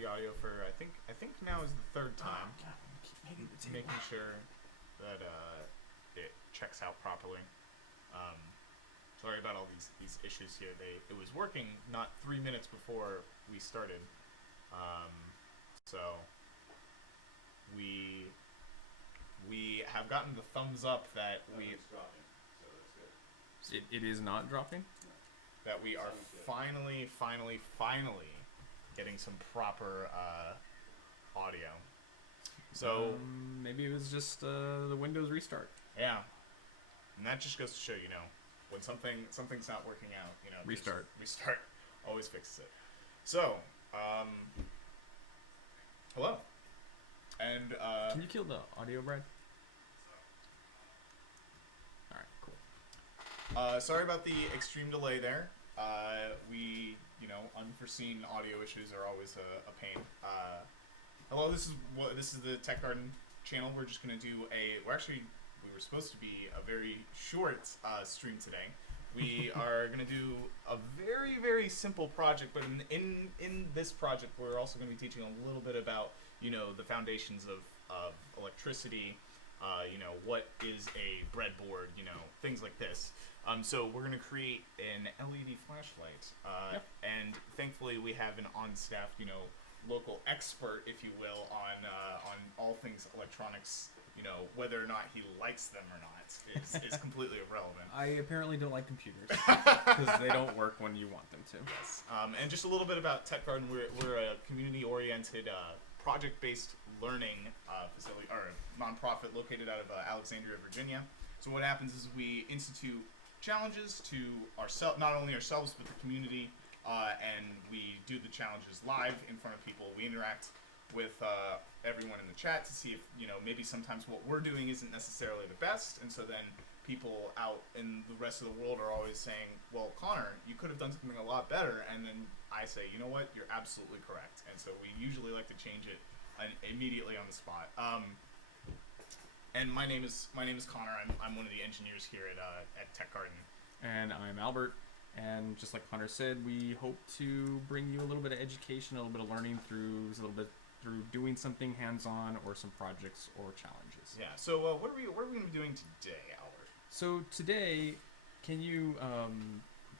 the audio for I think now is the third time. God, keep Making sure that it checks out properly. Um, Sorry about all these issues here. It was working not 3 minutes before we started, so we have gotten the thumbs up that Nothing's dropping, so that's good. It is not dropping? we are finally getting some proper audio. So maybe it was just the Windows restart. yeah, and that just goes to show, when something's not working out, Restart. Restart always fixes it. So, hello, and Can you kill the audio, Brad? All right, cool. sorry about the extreme delay there. We, unforeseen audio issues are always a pain. Hello, this is the Tech Garden channel. We're just gonna do we were supposed to be a very short stream today. We are gonna do a very, very simple project, but in this project, we're also gonna be teaching a little bit about the foundations of electricity. What is a breadboard? Things like this. So we're gonna create an LED flashlight, Yep. and thankfully we have an on-staff, local expert, if you will, on all things electronics. Whether or not he likes them or not is completely irrelevant. I apparently don't like computers because they don't work when you want them to. Yes. And just a little bit about Tech Garden. We're a community-oriented, project-based learning facility or nonprofit located out of Alexandria, Virginia. So what happens is we institute challenges to not only ourselves but the community, and we do the challenges live in front of people. We interact with everyone in the chat to see if maybe sometimes what we're doing isn't necessarily the best, and so then people out in the rest of the world are always saying, well, Connor, you could have done something a lot better, and then I say, you know what, you're absolutely correct. And so we usually like to change it immediately on the spot. And my name is Connor. I'm one of the engineers here at Tech Garden. And I'm Albert. And just like Connor said, we hope to bring you a little bit of education, a little bit of learning through doing something hands-on or some projects or challenges. Yeah. So what are we going to be doing today, Albert? So today, can you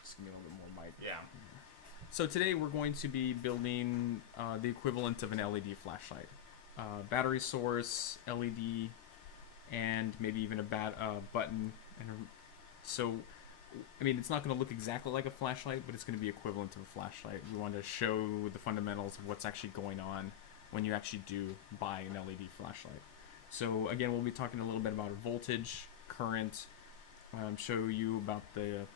just give me a little bit more mic? Yeah. So today we're going to be building the equivalent of an LED flashlight, battery source, LED, and maybe even a button. So, I mean, it's not going to look exactly like a flashlight, but it's going to be equivalent to a flashlight. We want to show the fundamentals of what's actually going on when you actually do buy an LED flashlight. So again, we'll be talking a little bit about voltage, current, show you about the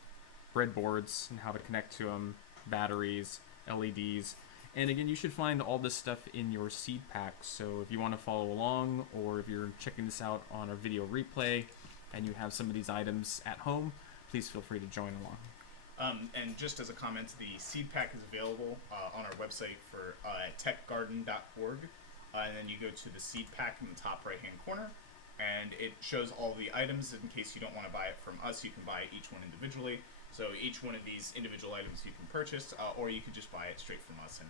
breadboards and how to connect to them, batteries, LEDs. And again, you should find all this stuff in your seed pack. So if you want to follow along, or if you're checking this out on a video replay and you have some of these items at home, please feel free to join along. And just as a comment, the seed pack is available on our website for techgarden.org. And then you go to the seed pack in the top right-hand corner, and it shows all the items. In case you don't want to buy it from us, you can buy each one individually. So each one of these individual items you can purchase, or you could just buy it straight from us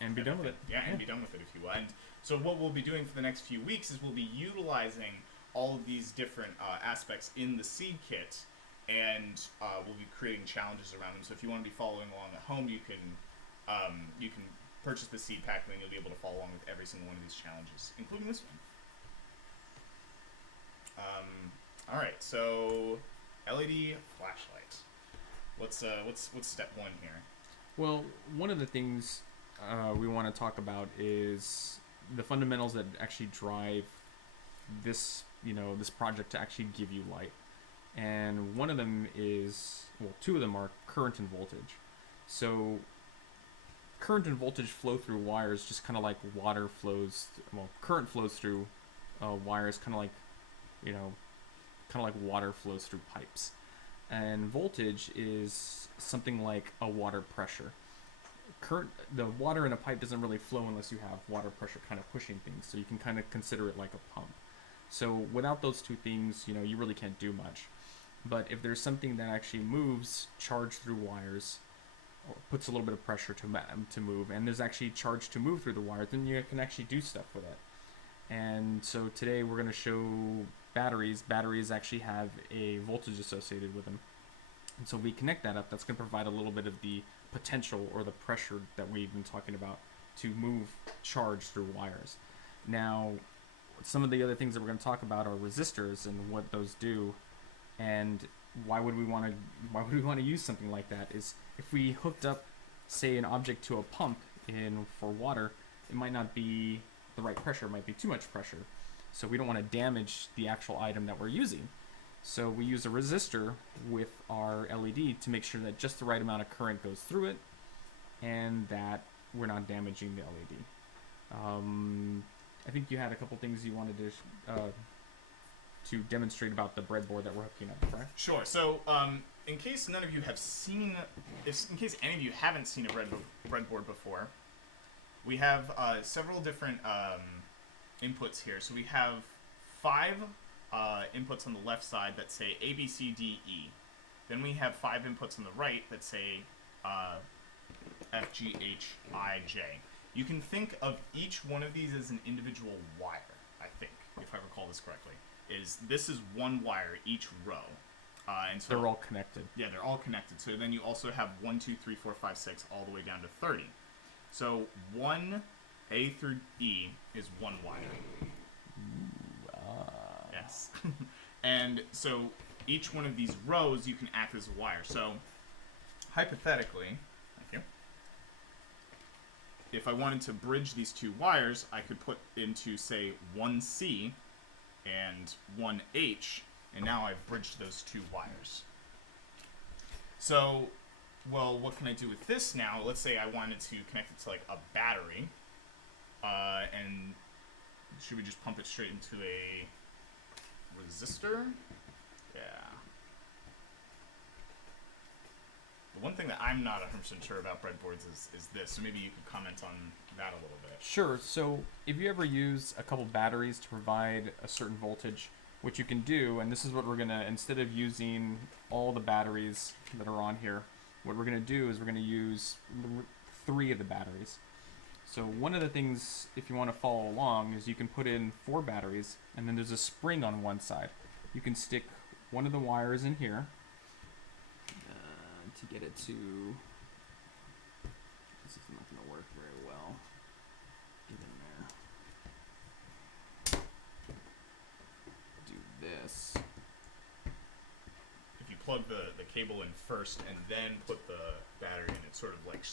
and be done with it. Yeah, and be done with it if you will. And so what we'll be doing for the next few weeks is we'll be utilizing all of these different aspects in the seed kit, and we'll be creating challenges around them. So if you want to be following along at home, you can purchase the seed pack, and then you'll be able to follow along with every single one of these challenges, including this one. All right, so LED flashlight. What's step one here? Well, one of the things we want to talk about is the fundamentals that actually drive this, this project to actually give you light. And one of them is, well, two of them are current and voltage. So current and voltage flow through wires just kind of like water flows, current flows through wires kind of like water flows through pipes. And voltage is something like a water pressure. The water in a pipe doesn't really flow unless you have water pressure kind of pushing things, so you can kind of consider it like a pump. So without those two things, you really can't do much. But if there's something that actually moves charge through wires, puts a little bit of pressure to move, and there's actually charge to move through the wire, then you can actually do stuff with it. And so today we're going to show batteries. Batteries actually have a voltage associated with them. And so we connect that up. That's going to provide a little bit of the potential or the pressure that we've been talking about to move charge through wires. Now, some of the other things that we're going to talk about are resistors and what those do, and why would we want to use something like that. Is if we hooked up, say, an object to a pump for water, it might not be the right pressure. It might be too much pressure. So we don't want to damage the actual item that we're using. So we use a resistor with our LED to make sure that just the right amount of current goes through it and that we're not damaging the LED. I think you had a couple things you wanted to demonstrate about the breadboard that we're hooking up, right? Sure. So, in case none of you have seen, in case any of you haven't seen a breadboard before, we have several different inputs here. So we have 5 inputs on the left side that say A, B, C, D, E. Then we have 5 inputs on the right that say F, G, H, I, J. You can think of each one of these as an individual wire, I think, if I recall this correctly. This is one wire, each row. And so they're all connected. Yeah, they're all connected. So then you also have 1, 2, 3, 4, 5, 6, all the way down to 30. So 1 A through E is one wire. Yes. And so each one of these rows you can act as a wire. So hypothetically, thank you, if I wanted to bridge these 2 wires, I could put into, say, 1C and 1H, and now I've bridged those 2 wires. So, well, what can I do with this now? Let's say I wanted to connect it to, like, a battery, and should we just pump it straight into a resistor? Yeah. The one thing that I'm not 100% sure about breadboards is this, so maybe you could comment on that a little bit. Sure. So if you ever use a couple batteries to provide a certain voltage, what you can do, and this is what we're going to, instead of using all the batteries that are on here, what we're going to do is we're going to use 3 of the batteries. So one of the things, if you want to follow along, is you can put in 4 batteries, and then there's a spring on one side. You can stick one of the wires in here to get it to... This is not going to work very well. Get in there. Do this. If you plug the cable in first and then put the battery in, it sort of like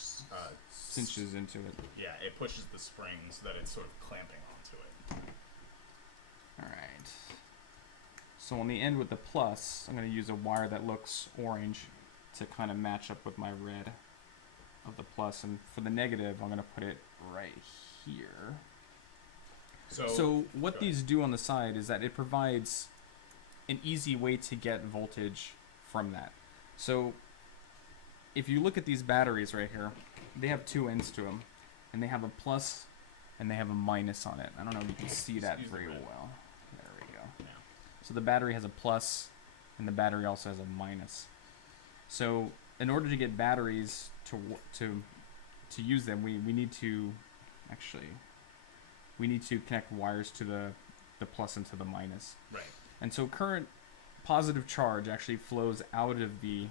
cinches into it. Yeah, it pushes the spring so that it's sort of clamping onto it. Alright. So on the end with the plus, I'm going to use a wire that looks orange to kind of match up with my red of the plus. And for the negative, I'm going to put it right here. So what these do on the side is that it provides an easy way to get voltage from that. So if you look at these batteries right here, they have 2 ends to them, and they have a plus and they have a minus on it. I don't know if you can see that very well. There we go. Yeah. So the battery has a plus, and the battery also has a minus. So in order to get batteries to use them, we need to connect wires to the plus and to the minus. Right. And so current positive charge actually flows out of the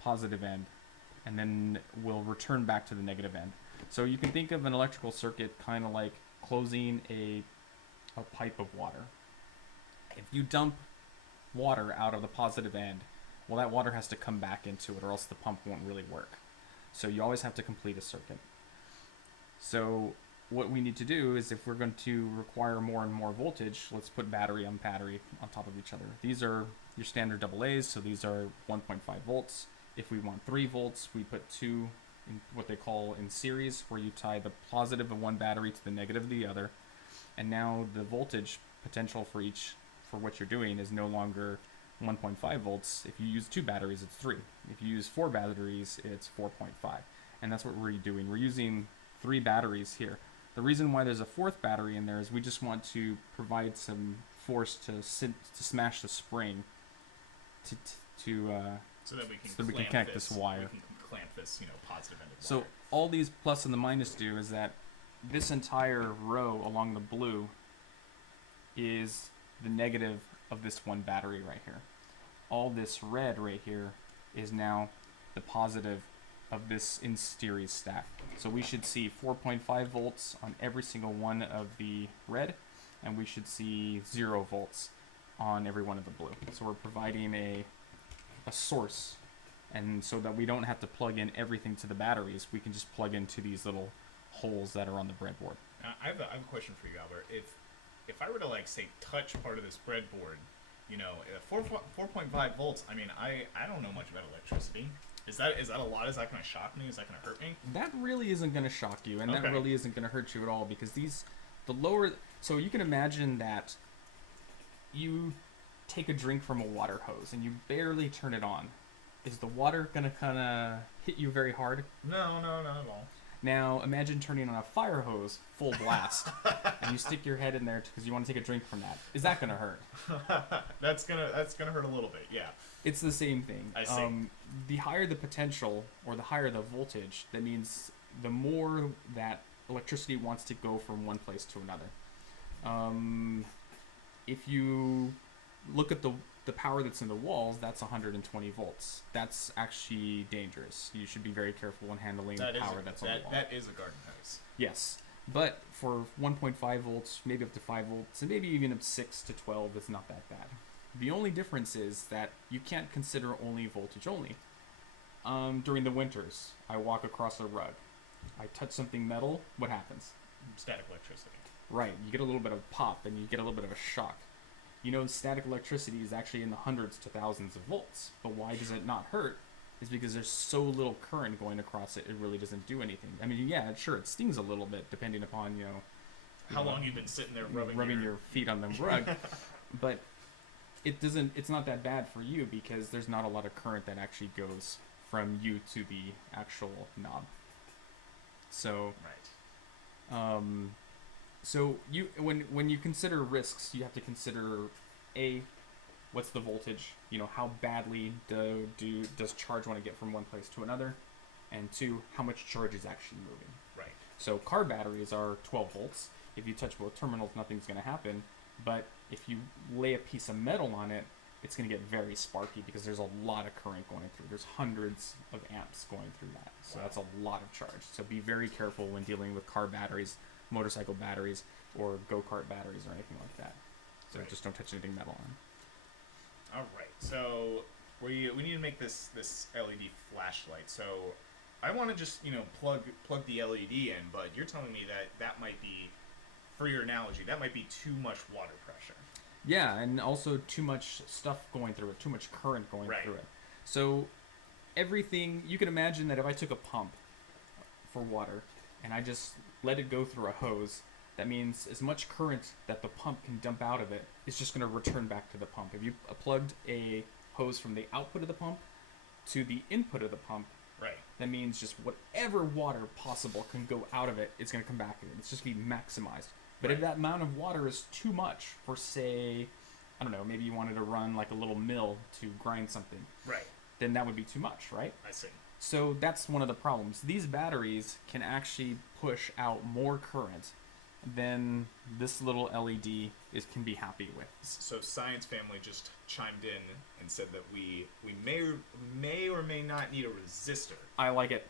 positive end and then will return back to the negative end. So you can think of an electrical circuit kind of like closing a pipe of water. If you dump water out of the positive end, well, that water has to come back into it or else the pump won't really work. So you always have to complete a circuit. So what we need to do is, if we're going to require more and more voltage, let's put battery on top of each other. These are your standard AA's, so these are 1.5 volts. If we want 3 volts, we put 2 in what they call in series, where you tie the positive of one battery to the negative of the other. And now the voltage potential for what you're doing is no longer 1.5 volts. If you use 2 batteries, it's 3. If you use 4 batteries, it's 4.5. And that's what we're doing. We're using 3 batteries here. The reason why there's a 4th battery in there is we just want to provide some force to smash the spring so that we can connect this wire. We can clamp this, positive end of So wire. all these plus and the minus do is that this entire row along the blue is the negative of this one battery right here. All this red right here is now the positive of this in series stack. So we should see 4.5 volts on every single one of the red, and we should see 0 volts on every one of the blue. So we're providing a source, and so that we don't have to plug in everything to the batteries, we can just plug into these little holes that are on the breadboard. I have a question for you, Albert. If I were to say touch part of this breadboard, 4.5 volts. I mean, I don't know much about electricity. Is that a lot? Is that going to shock me? Is that going to hurt me? That really isn't going to shock you, and that Okay. really isn't going to hurt you at all, because the lower, so you can imagine that you take a drink from a water hose and you barely turn it on. Is the water going to kind of hit you very hard? No, not at all. Now imagine turning on a fire hose full blast and you stick your head in there because you want to take a drink from that. Is that going to hurt? That's gonna hurt a little bit. Yeah. It's the same thing. I see. The higher the potential, or the higher the voltage, that means the more that electricity wants to go from one place to another. If you look at the power that's in the walls, that's 120 volts. That's actually dangerous. You should be very careful when handling the power that's on the wall. That is a garden hose. Yes. But for 1.5 volts, maybe up to 5 volts, and maybe even up 6 to 12, it's not that bad. The only difference is that you can't consider only voltage only. During the winters, I walk across a rug. I touch something metal, what happens? Static electricity. Right, you get a little bit of pop and you get a little bit of a shock. Static electricity is actually in the hundreds to thousands of volts, but why does it not hurt? Is because there's so little current going across it, it really doesn't do anything. I mean, yeah, sure, it stings a little bit depending upon, how long you've been sitting there rubbing your feet on the rug, but it's not that bad for you because there's not a lot of current that actually goes from you to the actual knob. So, Right. So when you consider risks, you have to consider what's the voltage? How badly does charge want to get from one place to another, and 2, how much charge is actually moving. Right. So car batteries are 12 volts. If you touch both terminals, nothing's going to happen. But if you lay a piece of metal on it, it's going to get very sparky because there's a lot of current going through. There's hundreds of amps going through that. So that's a lot of charge. So be very careful when dealing with car batteries, motorcycle batteries, or go-kart batteries or anything like that. So Right. just don't touch anything metal on. All right. So we need to make this LED flashlight. So I want to just plug the LED in, but you're telling me that might be, for your analogy, that might be too much water pressure. Yeah, and also too much stuff going through it, too much current going Right. through it. So everything, you can imagine that if I took a pump for water and I just let it go through a hose, that means as much current that the pump can dump out of it is just going to return back to the pump. If you plugged a hose from the output of the pump to the input of the pump, Right. that means just whatever water possible can go out of it, it's going to come back in. It's just going to be maximized. But if Right. that amount of water is too much for, say, I don't know, maybe you wanted to run like a little mill to grind something, Right. then that would be too much, right? I see. So that's one of the problems. These batteries can actually push out more current than this little LED can be happy with. So Science Family just chimed in and said that we may or may not need a resistor. I like it.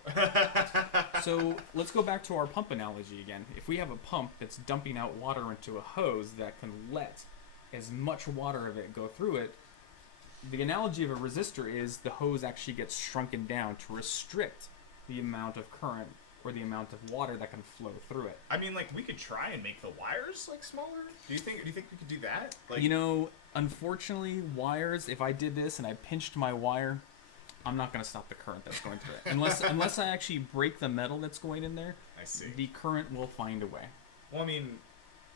So let's go back to our pump analogy again. If we have a pump that's dumping out water into a hose that can let as much water of it go through it, the analogy of a resistor is the hose actually gets shrunken down to restrict the amount of current or the amount of water that can flow through it. I mean, we could try and make the wires smaller. Do you think we could do that? Unfortunately, wires, if I did this and I pinched my wire, I'm not going to stop the current that's going through it. Unless I actually break the metal that's going in there, I see. the current will find a way. Well, I mean,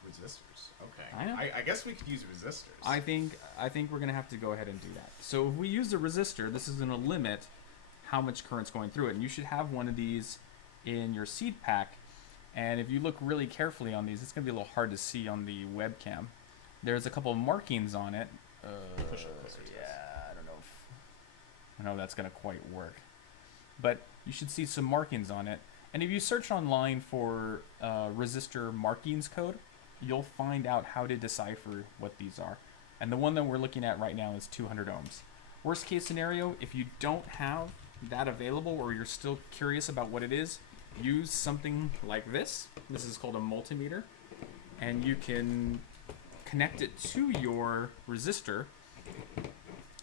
resistors. Okay. I know. I guess we could use resistors. I think we're going to have to go ahead and do that. So if we use a resistor, this is going to limit how much current's going through it. And you should have one of these in your seed pack. And if you look really carefully on these, it's going to be a little hard to see on the webcam. There's a couple of markings on it. Push it closer to us. I don't know if that's going to quite work. But you should see some markings on it. And if you search online for resistor markings code, you'll find out how to decipher what these are. And the one that we're looking at right now is 200 ohms. Worst case scenario, if you don't have that available or you're still curious about what it is, use something like this. This is called a multimeter. And you can connect it to your resistor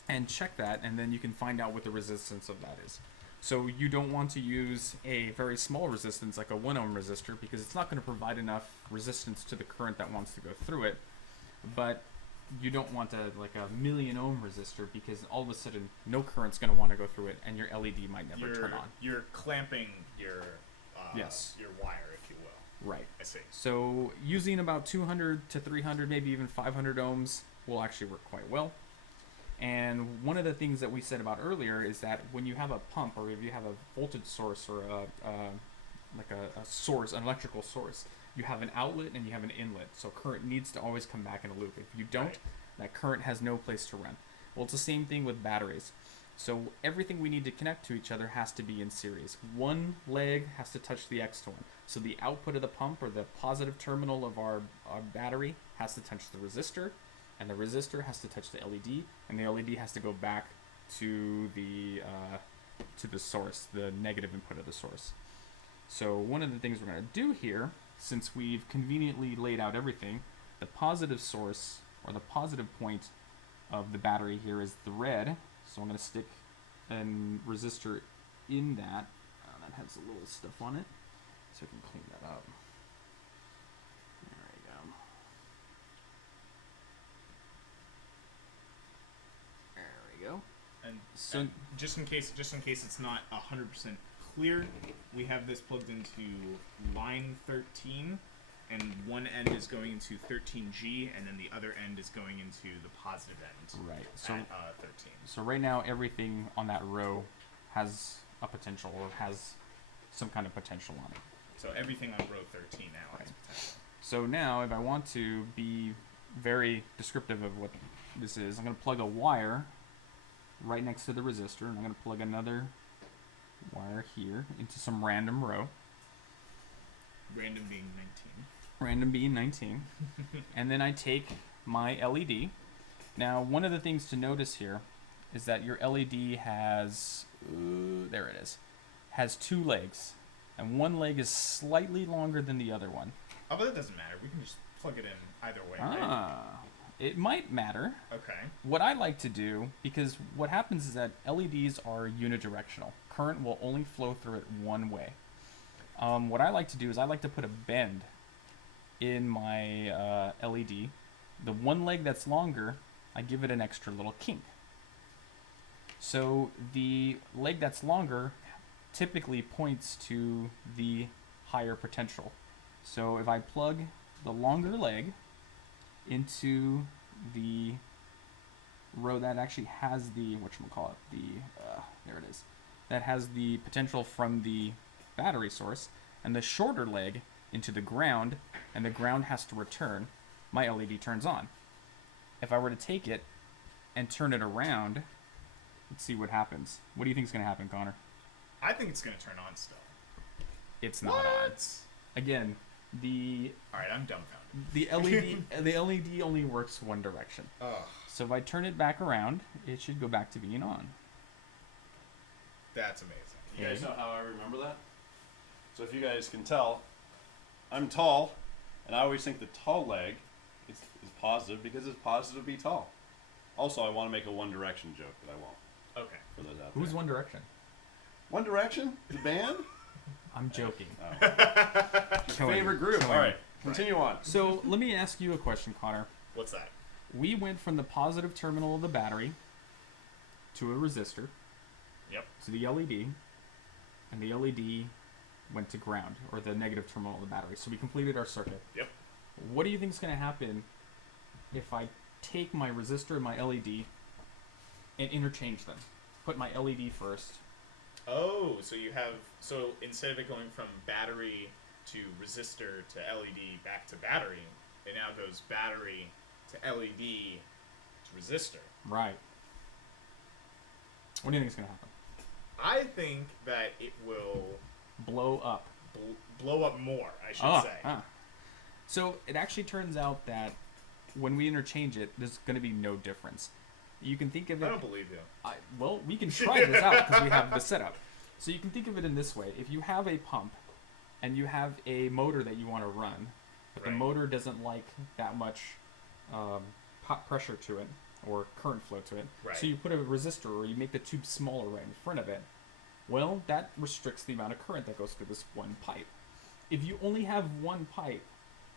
and check that, and then you can find out what the resistance of that is. So you don't want to use a very small resistance like a 1 ohm resistor because it's not going to provide enough resistance to the current that wants to go through it. But you don't want a 1,000,000 ohm resistor because all of a sudden no current's going to want to go through it and your LED might never turn on. You're clamping your Yes. your wire, if you will. Right. I see. So using about 200 to 300, maybe even 500 ohms will actually work quite well. And one of the things that we said about earlier is that when you have a pump or if you have a voltage source or a source, an electrical source, you have an outlet and you have an inlet. So current needs to always come back in a loop. If you don't, Right. that current has no place to run. Well, it's the same thing with batteries. So everything we need to connect to each other has to be in series. One leg has to touch the X to one. So the output of the pump or the positive terminal of our battery has to touch the resistor, and the resistor has to touch the LED, and the LED has to go back to the source, the negative input of the source. So one of the things we're going to do here, since we've conveniently laid out everything, the positive source or the positive point of the battery here is the red. So I'm going to stick a resistor in that. That has a little stuff on it, so I can clean that up. There we go. There we go. And So and just in case it's not 100% clear, we have this plugged into line 13, and one end is going into 13G, and then the other end is going into the positive end. right. So at 13. so right now everything on that row has a potential or has some kind of potential on it. So everything on row 13 now has potential. So now if I want to be very descriptive of what this is, I'm going to plug a wire right next to the resistor, and I'm going to plug another wire here into some random row. Random being 19. Random being 19. And then I take my LED. Now, one of the things to notice here is that your LED has, there it is, has two legs. And one leg is slightly longer than the other one. Oh, but it doesn't matter. We can just plug it in either way, right? It might matter. Okay. What I like to do, because what happens is that LEDs are unidirectional. Current will only flow through it one way. What I like to do is I like to put a bend in my LED. The one leg that's longer, I give it an extra little kink. So the leg that's longer typically points to the higher potential. So if I plug the longer leg into the row that actually has the, there it is, that has the potential from the battery source, and the shorter leg into the ground, and the ground has to return, my LED turns on. If I were to take it and turn it around, let's see what happens. What do you think is going to happen, Connor? I think it's going to turn on still. It's not on. Again, Alright, I'm dumbfounded. the LED only works one direction. Ugh. So if I turn it back around, it should go back to being on. That's amazing. You guys know how I remember that? So if you guys can tell, I'm tall, and I always think the tall leg is positive because it's positive to be tall. Also, I want to make a One Direction joke, but I won't. Okay. For those out Who's there. One Direction? One Direction? The band? I'm joking. Oh. Killing Favorite me. group. Killing All me. right, continue on. So let me ask you a question, Connor. What's that? We went from the positive terminal of the battery to a resistor Yep. to the LED, and the LED went to ground, or the negative terminal of the battery. So we completed our circuit. Yep. What do you think is going to happen if I take my resistor and my LED and interchange them? Put my LED first. Oh, so instead of it going from battery to resistor to LED back to battery, it now goes battery to LED to resistor. Right. What do you think is going to happen? I think that it will Blow up. blow up more, I should say. So it actually turns out that when we interchange it, there's going to be no difference. You can think of it. I don't believe you. Well, we can try this out because we have the setup. So you can think of it in this way: if you have a pump and you have a motor that you want to run, but the Right. motor doesn't like that much hot pressure to it or current flow to it, Right. so you put a resistor or you make the tube smaller right in front of it. Well, that restricts the amount of current that goes through this one pipe. If you only have one pipe,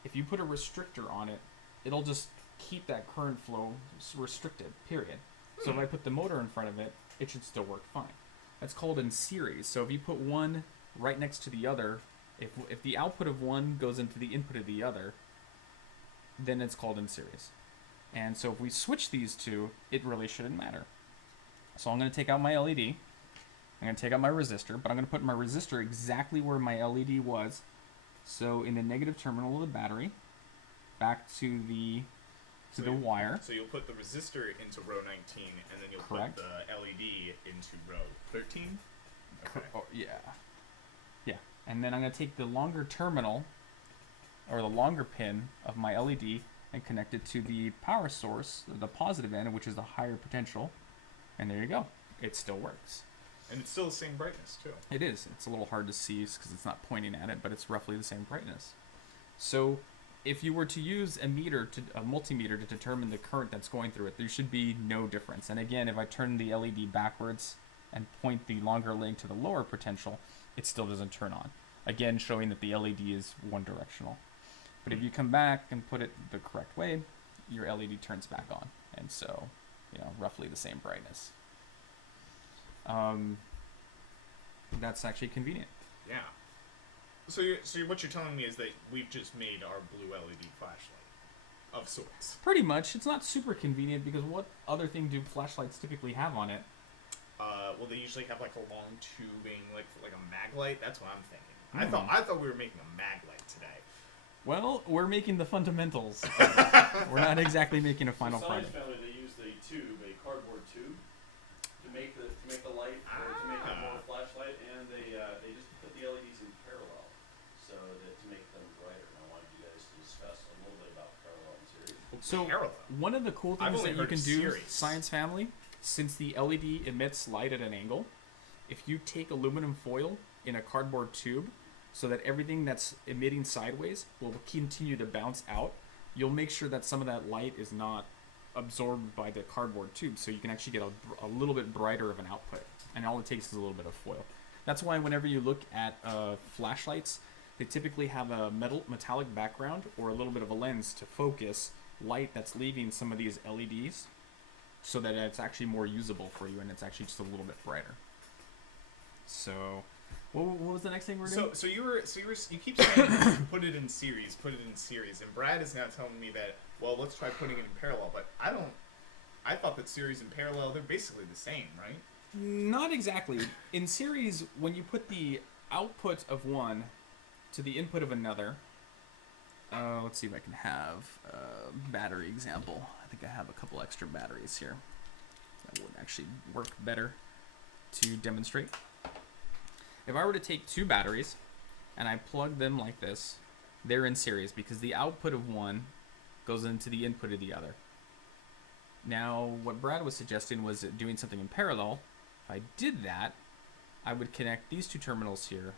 if you put a restrictor on it, it'll just keep that current flow restricted, period. So if I put the motor in front of it, it should still work fine. That's called in series. So if you put one right next to the other, if the output of one goes into the input of the other, then it's called in series. And so if we switch these two, it really shouldn't matter. So I'm going to take out my LED. I'm going to take out my resistor, but I'm going to put my resistor exactly where my LED was. So in the negative terminal of the battery, back to the wire. So you'll put the resistor into row 19, and then you'll Correct. put the LED into row 13? Okay. Oh, yeah. Yeah. And then I'm going to take the longer terminal, or the longer pin of my LED, and connect it to the power source, the positive end, which is the higher potential. And there you go. It still works. And it's still the same brightness, too. It is. It's a little hard to see because it's not pointing at it, but it's roughly the same brightness. So if you were to use a multimeter to determine the current that's going through it, there should be no difference. And again, if I turn the LED backwards and point the longer link to the lower potential, it still doesn't turn on. Again, showing that the LED is one directional. But if you come back and put it the correct way, your LED turns back on. And so, roughly the same brightness. That's actually convenient. Yeah. So what you're telling me is that we've just made our blue LED flashlight of sorts. Pretty much. It's not super convenient because what other thing do flashlights typically have on it? Well, they usually have like a long tubing, like a mag light. That's what I'm thinking. I thought we were making a mag light today. Well, we're making the fundamentals. We're not exactly making a final Science product. family, they use a cardboard tube, to make the light, or to make it more flashlight, and they just put the LEDs in parallel, so that to make them brighter. And I wanted you guys to discuss a little bit about parallel and series. So Parallel. one of the cool I've things only that you heard can of do, series. Science Family, since the LED emits light at an angle, if you take aluminum foil in a cardboard tube so that everything that's emitting sideways will continue to bounce out, you'll make sure that some of that light is not absorbed by the cardboard tube, so you can actually get a little bit brighter of an output. And all it takes is a little bit of foil. That's why whenever you look at flashlights, they typically have a metallic background or a little bit of a lens to focus light that's leaving some of these LEDs, so that it's actually more usable for you and it's actually just a little bit brighter. So, what was the next thing we're doing? So you keep saying put it in series, and Brad is now telling me that, well, let's try putting it in parallel, but I thought that series and parallel, they're basically the same, right? Not exactly. In series, when you put the output of one to the input of another, let's see if I can have a battery example. I think I have a couple extra batteries here. That would actually work better to demonstrate. If I were to take two batteries and I plug them like this, they're in series because the output of one goes into the input of the other. Now, what Brad was suggesting was doing something in parallel. If I did that, I would connect these two terminals here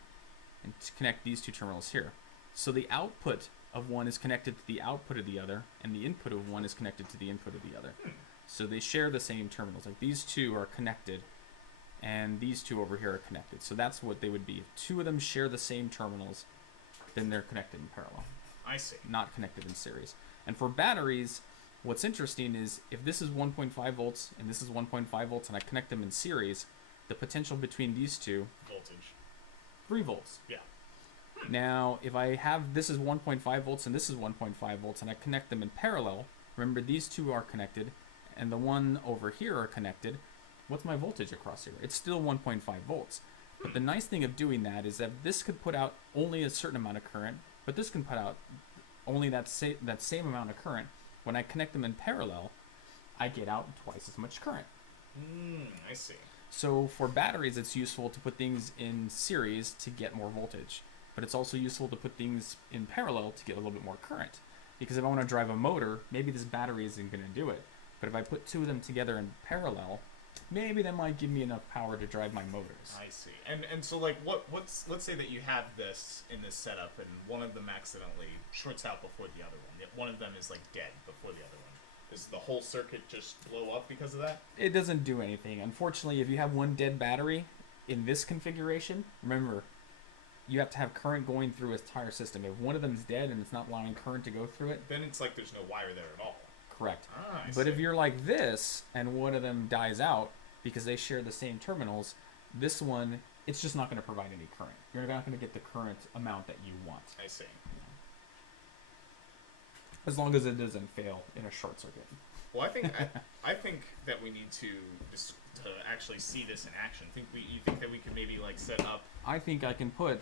and connect these two terminals here. So the output of one is connected to the output of the other, and the input of one is connected to the input of the other. So they share the same terminals. Like these two are connected, and these two over here are connected. So that's what they would be. If two of them share the same terminals, then they're connected in parallel. I see. Not connected in series. And for batteries, what's interesting is if this is 1.5 volts and this is 1.5 volts and I connect them in series, the potential between these two, Voltage. 3 volts. Yeah. Now, if I have this is 1.5 volts and this is 1.5 volts and I connect them in parallel, remember these two are connected and the one over here are connected, what's my voltage across here? It's still 1.5 volts. But the nice thing of doing that is that this could put out only a certain amount of current, but this can put out only that same amount of current. When I connect them in parallel, I get out twice as much current. I see. So for batteries, it's useful to put things in series to get more voltage, but it's also useful to put things in parallel to get a little bit more current. Because if I want to drive a motor, maybe this battery isn't going to do it. But if I put two of them together in parallel, maybe that might give me enough power to drive my motors. I see. And so like what's let's say that you have this in this setup and one of them accidentally shorts out before the other one. One of them is like dead before the other one. Does the whole circuit just blow up because of that? It doesn't do anything. Unfortunately, if you have one dead battery in this configuration, remember, you have to have current going through its entire system. If one of them is dead and it's not allowing current to go through it, Then it's like there's no wire there at all. correct. I But see. if you're like this and one of them dies out because they share the same terminals, this one, it's just not going to provide any current. You're not going to get the current amount that you want, I see. as long as it doesn't fail in a short circuit. Well, I think that we need to actually see this in action. You think that we could maybe like set up? I think I can put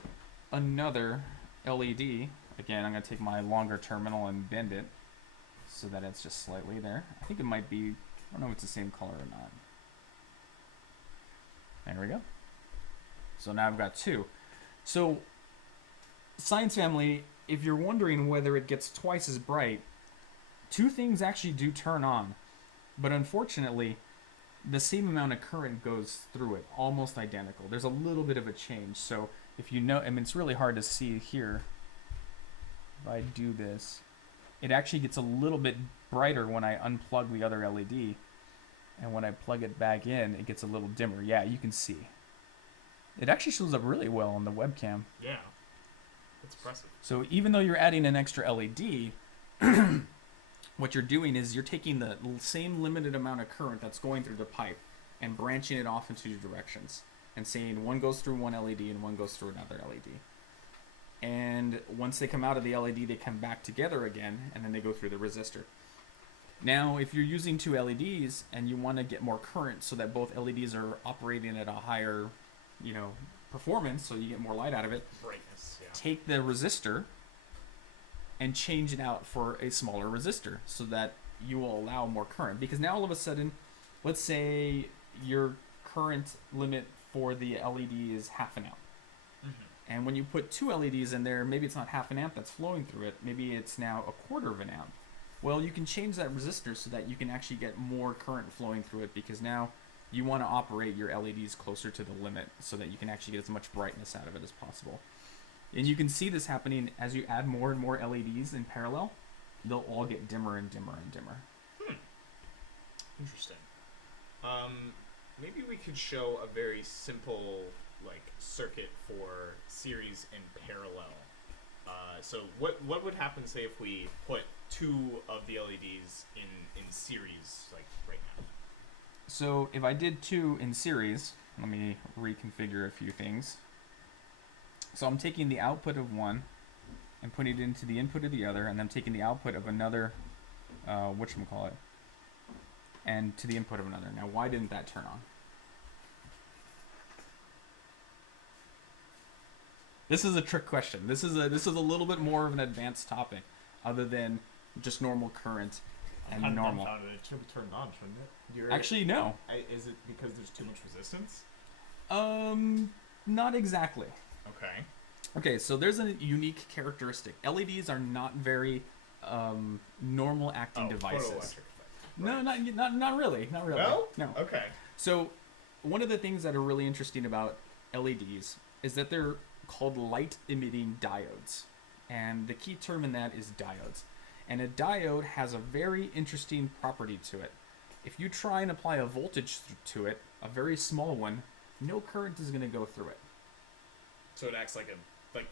another LED. Again, I'm going to take my longer terminal and bend it so that it's just slightly there. I think it might be, I don't know if it's the same color or not. There we go. So now I've got two. So, Science Family, if you're wondering whether it gets twice as bright, two things actually do turn on. But unfortunately, the same amount of current goes through it, almost identical. There's a little bit of a change. So if you know, I mean, it's really hard to see here. If I do this, it actually gets a little bit brighter when I unplug the other LED. And when I plug it back in, it gets a little dimmer. Yeah, you can see. It actually shows up really well on the webcam. Yeah, that's impressive. So even though you're adding an extra LED, what you're doing is you're taking the same limited amount of current that's going through the pipe and branching it off into two directions and saying one goes through one LED and one goes through another LED. And once they come out of the LED, they come back together again, and then they go through the resistor. Now, if you're using two LEDs and you want to get more current so that both LEDs are operating at a higher, performance, so you get more light out of it, Brightness, yeah. take the resistor and change it out for a smaller resistor so that you will allow more current. Because now all of a sudden, let's say your current limit for the LED is half an amp. Mm-hmm. And when you put two LEDs in there, maybe it's not half an amp that's flowing through it. Maybe it's now a quarter of an amp. Well, you can change that resistor so that you can actually get more current flowing through it, because now you want to operate your LEDs closer to the limit so that you can actually get as much brightness out of it as possible. And you can see this happening as you add more and more LEDs in parallel. They'll all get dimmer and dimmer and dimmer. Interesting. Maybe we could show a very simple circuit for series and parallel. So what would happen, say, if we put two of the LEDs in series right now? So if I did two in series, let me reconfigure a few things. So I'm taking the output of one and putting it into the input of the other, and then I'm taking the output of another, whatchamacallit, and to the input of another. Now, why didn't that turn on? This is a trick question. This is a little bit more of an advanced topic, other than just normal current and normal. It should be turned on, shouldn't it? Actually, no. Is it because there's too much resistance? Not exactly. Okay. Okay, so there's a unique characteristic. LEDs are not very normal acting devices. Photoelectric effect. No, Right. not really. Not really. No? Okay. So one of the things that are really interesting about LEDs is that they're called light emitting diodes. And the key term in that is diodes. And a diode has a very interesting property to it. If you try and apply a voltage to it, a very small one, no current is going to go through it. So it acts like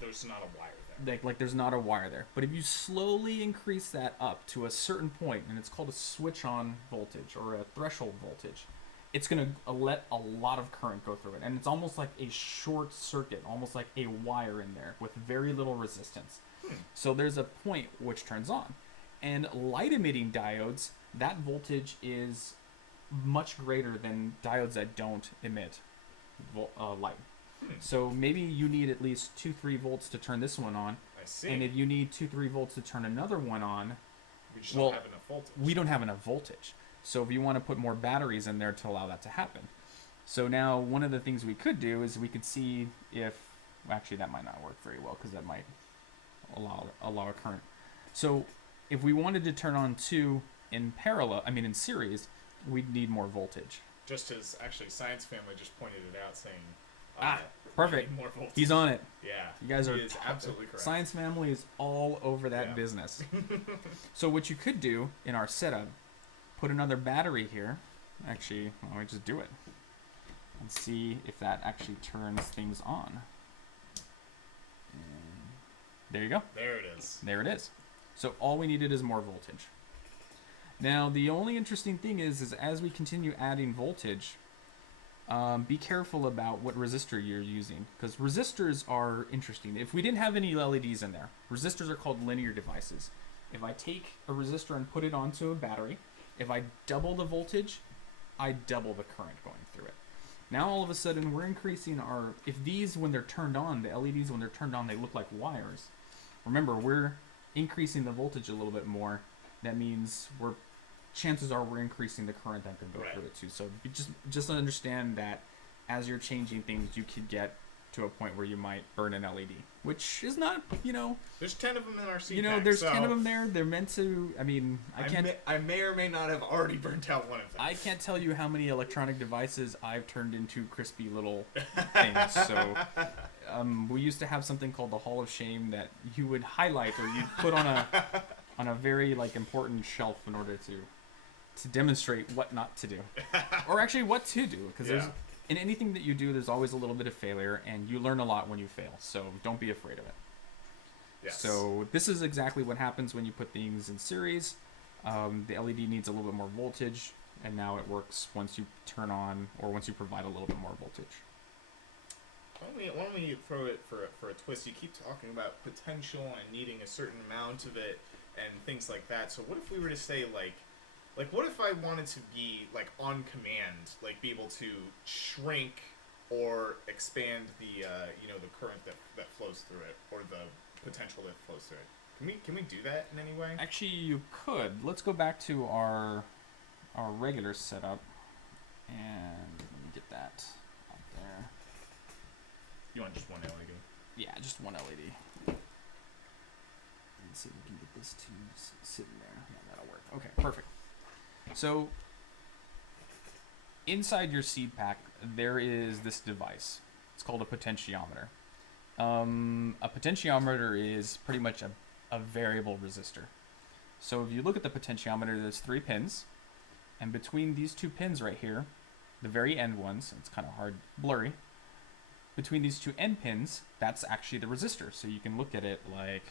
there's not a wire there. Like there's not a wire there. But if you slowly increase that up to a certain point, and it's called a switch on voltage or a threshold voltage, it's going to let a lot of current go through it. And it's almost like a short circuit, almost like a wire in there with very little resistance. So there's a point which turns on. And light emitting diodes, that voltage is much greater than diodes that don't emit light. So maybe you need at least 2-3 volts to turn this one on. I see. And if you need 2-3 volts to turn another one on, we just don't have enough voltage. we don't have enough voltage. So if you want to put more batteries in there to allow that to happen. So now one of the things we could do is we could see if, actually that might not work very well because that might allow a current. So if we wanted to turn on two in parallel, I mean in series, we'd need more voltage. Just as actually Science Family just pointed it out, saying, Perfect. more voltage. He's on it. Yeah, You guys he are is absolutely correct. Science Family is all over that business. So what you could do in our setup, put another battery here. Actually, why don't we just do it and see if that actually turns things on. And there you go. There it is. There it is. So all we needed is more voltage. Now the only interesting thing is as we continue adding voltage, be careful about what resistor you're using, because resistors are interesting. If we didn't have any LEDs in there, resistors are called linear devices. If I take a resistor and put it onto a battery, if I double the voltage, I double the current going through it. Now all of a sudden we're increasing our, if these when they're turned on, the LEDs when they're turned on, they look like wires. Remember, we're increasing the voltage a little bit more. That means chances are we're increasing the current that can go through it too. So just understand that as you're changing things, you could get to a point where you might burn an LED, which is not, There's 10 of them in our seat. There's 10 of them there. They're meant to. I mean, I may or may not have already burnt out one of them. I can't tell you how many electronic devices I've turned into crispy little things. So we used to have something called the Hall of Shame that you would highlight or you'd put on a very important shelf in order to demonstrate what not to do, or actually what to do, because there's in anything that you do, there's always a little bit of failure, and you learn a lot when you fail. So don't be afraid of it. Yes. So this is exactly what happens when you put things in series. The LED needs a little bit more voltage, and now it works once you turn on or once you provide a little bit more voltage. Why don't we throw it for a twist? You keep talking about potential and needing a certain amount of it and things like that. So what if we were to say like what if I wanted to be on command, be able to shrink or expand the the current that flows through it, or the potential that flows through it? Can we do that in any way? Actually, you could. Let's go back to our regular setup, and let me get that out there. You want just one LED? Yeah, just one LED. Let's see if we can get this to sit in there. Yeah, that'll work. Okay, perfect. So inside your seed pack, there is this device. It's called a potentiometer. A potentiometer is pretty much a variable resistor. So if you look at the potentiometer, there's 3 pins, and between these 2 pins right here, the very end ones, it's kind of hard, blurry, between these 2 end pins, that's actually the resistor. So you can look at it like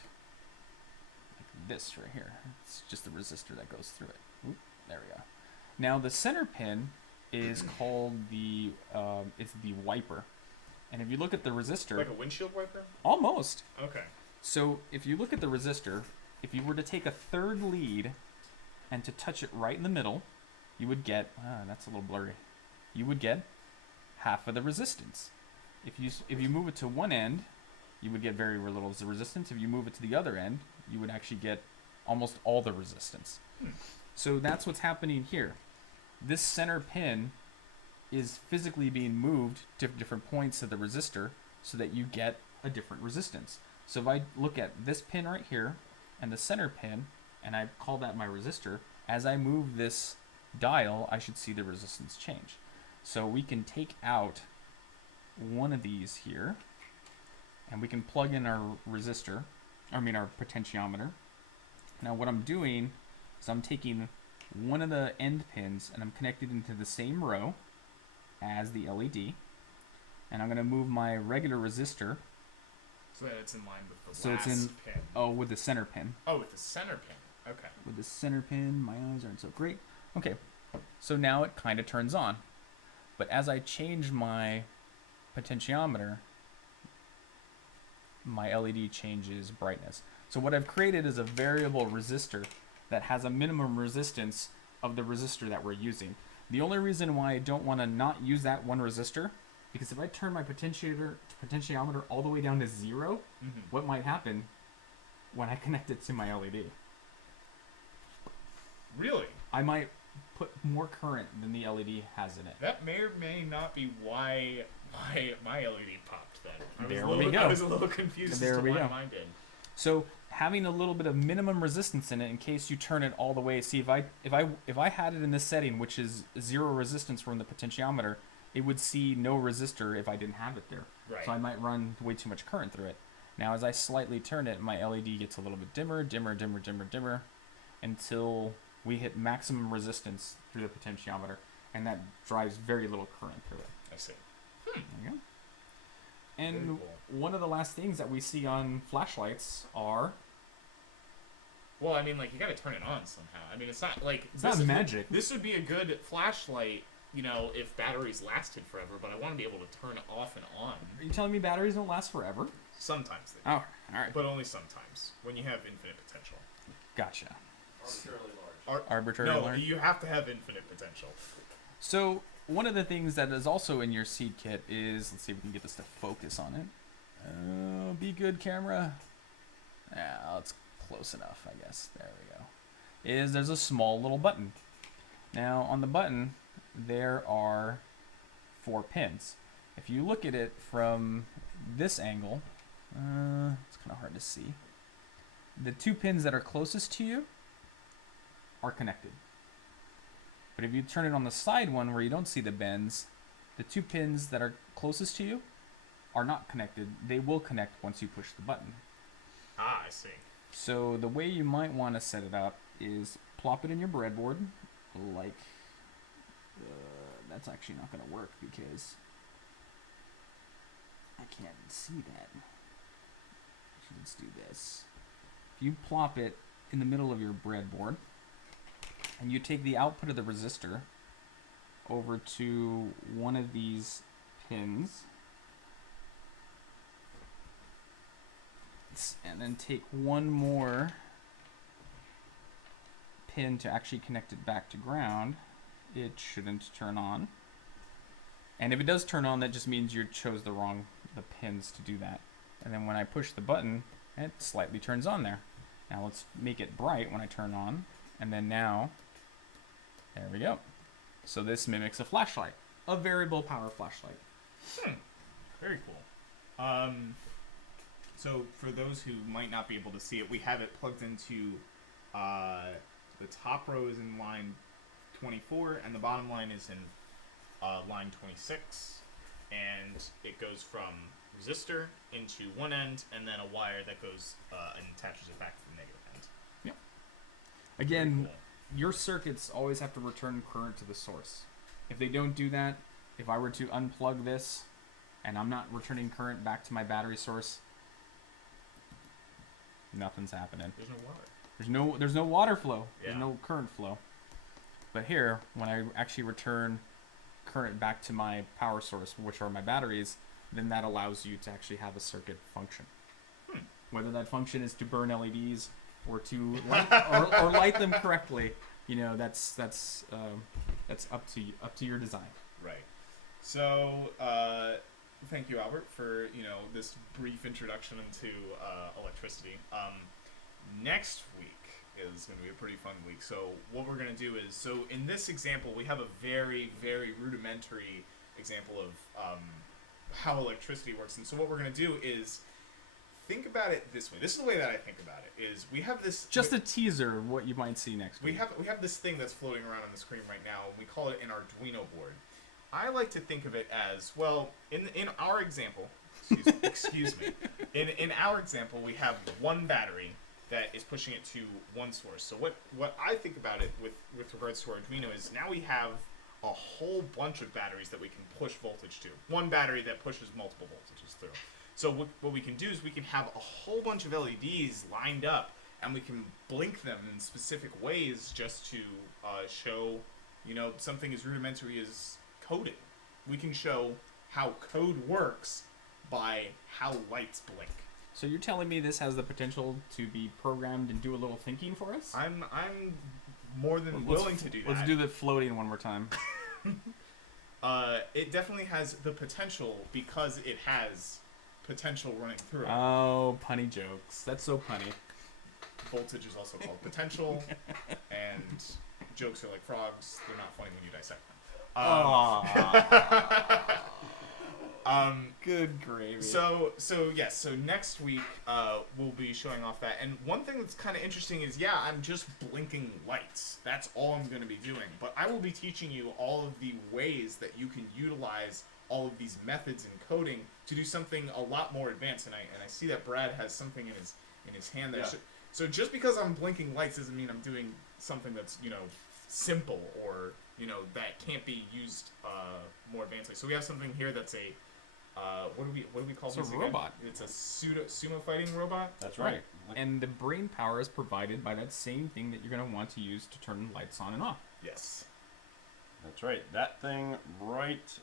this right here. It's just the resistor that goes through it. Oop, there we go. Now the center pin is called it's the wiper. And if you look at the resistor, like a windshield wiper? Almost. Okay. So if you look at the resistor, if you were to take a third lead and to touch it right in the middle, you would get, that's a little blurry. You would get half of the resistance. If you move it to one end, you would get very little as the resistance. If you move it to the other end, you would actually get almost all the resistance. So that's what's happening here. This center pin is physically being moved to different points of the resistor so that you get a different resistance. So if I look at this pin right here and the center pin, and I call that my resistor, as I move this dial, I should see the resistance change. So we can take out one of these here, and we can plug in our resistor, our potentiometer. Now what I'm doing is I'm taking one of the end pins and I'm connected into the same row as the LED, and I'm going to move my regular resistor so that it's in line with the last pin. Oh, with the center pin. Oh, with the center pin. Okay. With the center pin, my eyes aren't so great. Okay, so now it kind of turns on. But as I change my potentiometer, my LED changes brightness. So what I've created is a variable resistor that has a minimum resistance of the resistor that we're using. The only reason why I don't want to not use that one resistor, because if I turn my potentiometer all the way down to 0, what might happen when I connect it to my LED? Really? I might put more current than the LED has in it. That may or may not be why my LED popped then. There we go. I was a little confused There as to we why go. mine did. So having a little bit of minimum resistance in it in case you turn it all the way. See, if I had it in this setting, which is 0 resistance from the potentiometer, it would see no resistor if I didn't have it there. Right. So I might run way too much current through it. Now as I slightly turn it, my LED gets a little bit dimmer, until we hit maximum resistance through the potentiometer, and that drives very little current through it. I see. There you go. And Very cool. one of the last things that we see on flashlights are... Well, I mean, like, you gotta turn it on somehow. I mean, it's not like... It's not magic. This would be a good flashlight, you know, if batteries lasted forever, but I want to be able to turn it off and on. Are you telling me batteries don't last forever? Sometimes they do. Oh, alright. But only sometimes, when you have infinite potential. Gotcha. Arbitrarily large. Arbitrary No, learn? you have to have infinite potential. So, one of the things that is also in your seed kit is... Let's see if we can get this to focus on it. Be good, camera. Yeah, it's close enough, I guess. There we go. There's a small little button. Now, on the button, there are 4 pins. If you look at it from this angle, it's kind of hard to see. The 2 pins that are closest to you are connected. But if you turn it on the side one where you don't see the bends, the 2 pins that are closest to you are not connected. They will connect once you push the button. Ah, I see. So the way you might want to set it up is plop it in your breadboard, like that's actually not going to work because I can't see that. Let's do this. If you plop it in the middle of your breadboard, and you take the output of the resistor over to one of these pins, and then take one more pin to actually connect it back to ground, it shouldn't turn on. And if it does turn on, that just means you chose the pins to do that. And then when I push the button, it slightly turns on there. Now let's make it bright when I turn on, and then now, there we go. So this mimics a flashlight, a variable power flashlight. Very cool. So for those who might not be able to see it, we have it plugged into the top row is in line 24, and the bottom line is in line 26, and it goes from resistor into one end, and then a wire that goes and attaches it back to the negative end. Yep. Again, Very cool. your circuits always have to return current to the source. If they don't do that, if I were to unplug this and I'm not returning current back to my battery source, nothing's happening. There's no water. There's no water flow. Yeah. There's no current flow. But here, when I actually return current back to my power source, which are my batteries, then that allows you to actually have a circuit function. Whether that function is to burn LEDs or to or light them correctly, you know, that's up to your design. Right. So, thank you, Albert, for this brief introduction into electricity. Next week is going to be a pretty fun week. So what we're going to do is, so in this example, we have a very, very rudimentary example of how electricity works. And so what we're going to do is think about it this way. This is the way that I think about it. Is we have this just a teaser of what you might see next week. we have this thing that's floating around on the screen right now. And we call it an Arduino board. I like to think of it as, well, in our example, excuse me, in our example, we have one battery that is pushing it to one source. So what I think about it with regards to Arduino is now we have a whole bunch of batteries that we can push voltage to. One battery that pushes multiple voltages through. So what we can do is we can have a whole bunch of LEDs lined up, and we can blink them in specific ways just to show, something as rudimentary as coding. We can show how code works by how lights blink. So you're telling me this has the potential to be programmed and do a little thinking for us? I'm more than willing to do that. Let's do the floating one more time. It definitely has the potential because it has potential running through it. Oh, punny jokes. That's so punny. Voltage is also called potential, and jokes are like frogs; they're not funny when you dissect them. Good gravy. So next week we'll be showing off that. And one thing that's kind of interesting is, I'm just blinking lights. That's all I'm going to be doing. But I will be teaching you all of the ways that you can utilize all of these methods in coding to do something a lot more advanced. And I see that Brad has something in his hand there. Yeah. So just because I'm blinking lights doesn't mean I'm doing something that's simple or that can't be used more advancedly. So we have something here that's a what do we call It's this a again? robot. It's a sumo fighting robot. That's right. And the brain power is provided by that same thing that you're going to want to use to turn lights on and off. Yes. That's right. That thing right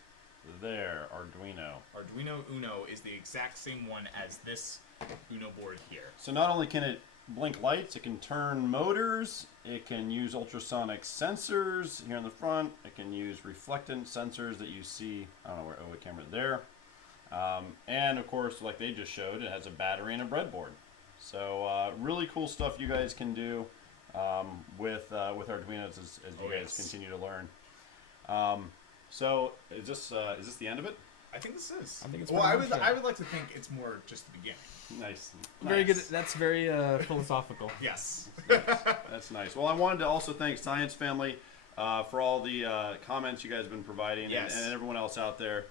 there, Arduino Uno is the exact same one as this Uno board here. So not only can it blink lights, it can turn motors, it can use ultrasonic sensors here in the front, it can use reflectant sensors that you see, I don't know where, a camera there. And of course, like they just showed, it has a battery and a breadboard. So really cool stuff you guys can do with Arduinos as you guys continue to learn. So is this the end of it? I think this is. I think it's well. pretty much it. I would like to think it's more just the beginning. Nice. Very good. That's very philosophical. Yes. That's nice. Well, I wanted to also thank Science Family for all the comments you guys have been providing, Yes. and everyone else out there.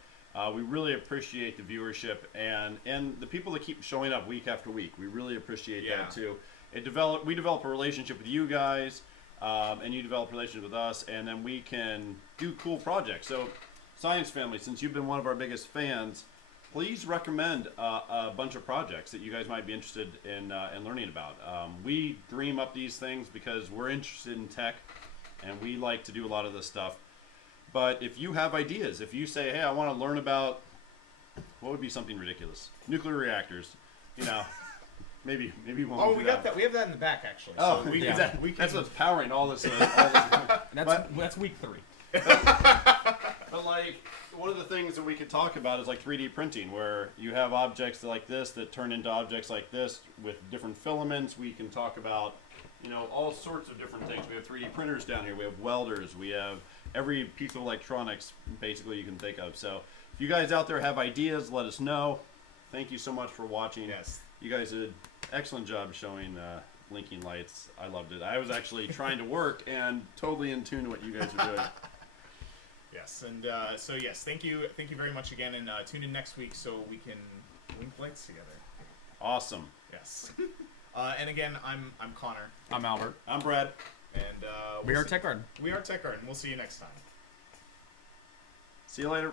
We really appreciate the viewership and the people that keep showing up week after week. We really appreciate that too. We develop a relationship with you guys, and you develop a relationship with us, and then we can do cool projects. So, Science Family, since you've been one of our biggest fans, please recommend a bunch of projects that you guys might be interested in learning about. We dream up these things because we're interested in tech, and we like to do a lot of this stuff. But if you have ideas, if you say, hey, I want to learn about, what would be something ridiculous? Nuclear reactors, maybe we won't do we got that. We have that in the back actually. Oh, so we yeah. can, that's what's powering all this. That's week 3. But like, one of the things that we could talk about is like 3D printing, where you have objects like this that turn into objects like this with different filaments. We can talk about, all sorts of different things. We have 3D printers down here. We have welders. We have every piece of electronics basically you can think of. So if you guys out there have ideas, let us know. Thank you so much for watching. Yes. You guys did an excellent job showing blinking lights. I loved it. I was actually trying to work and totally in tune to what you guys are doing. Yes, and so yes, thank you very much again, and tune in next week so we can blink lights together. Awesome. Yes. And again, I'm Connor. I'm Albert. I'm Brad. And We are Tech Garden. We are Tech Garden. We'll see you next time. See you later.